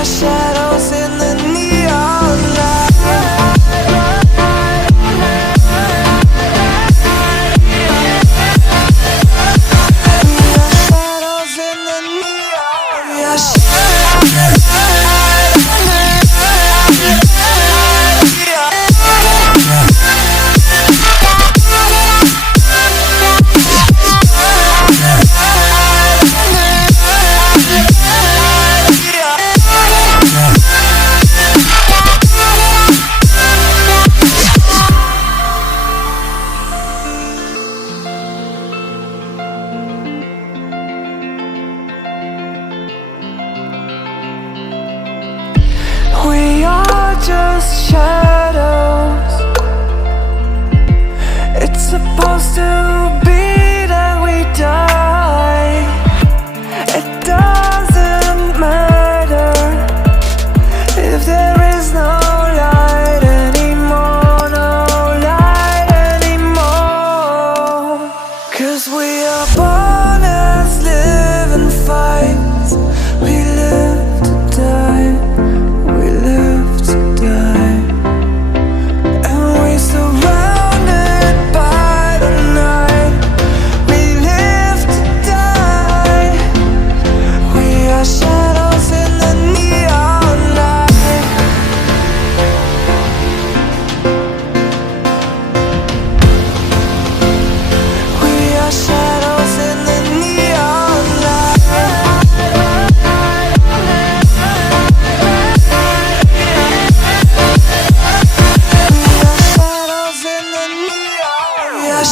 are shadows in the neon light. We are shadows in the neon. We are shadows. We are just shadows. It's supposed to be that we die. It doesn't matter if there is no light anymore, no light anymore. 'Cause we are born as living fights. We live to die. We live to die. And we surrounded by the night. We live to die. We are shadows in the neon light. We are shadows in the neon light. Shadows in the neon. We are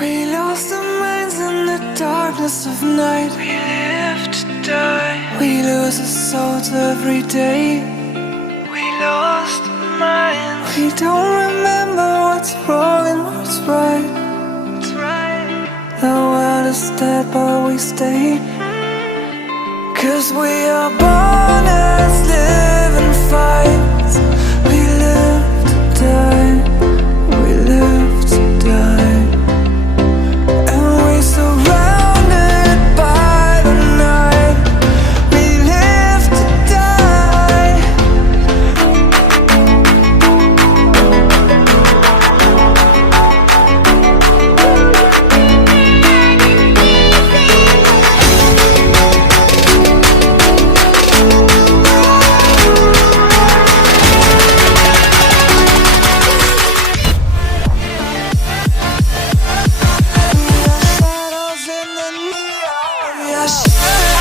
We lost our minds in the darkness of night. We live to die. We lose our souls every day. We lost our minds. We don't remember what's wrong and what's right. What's right? The world is dead but we stay. 'Cause we are born as living fights. We live to die. We live to die. Surrounded by the night, we live to die. We are shadows in the neon. We are shadows.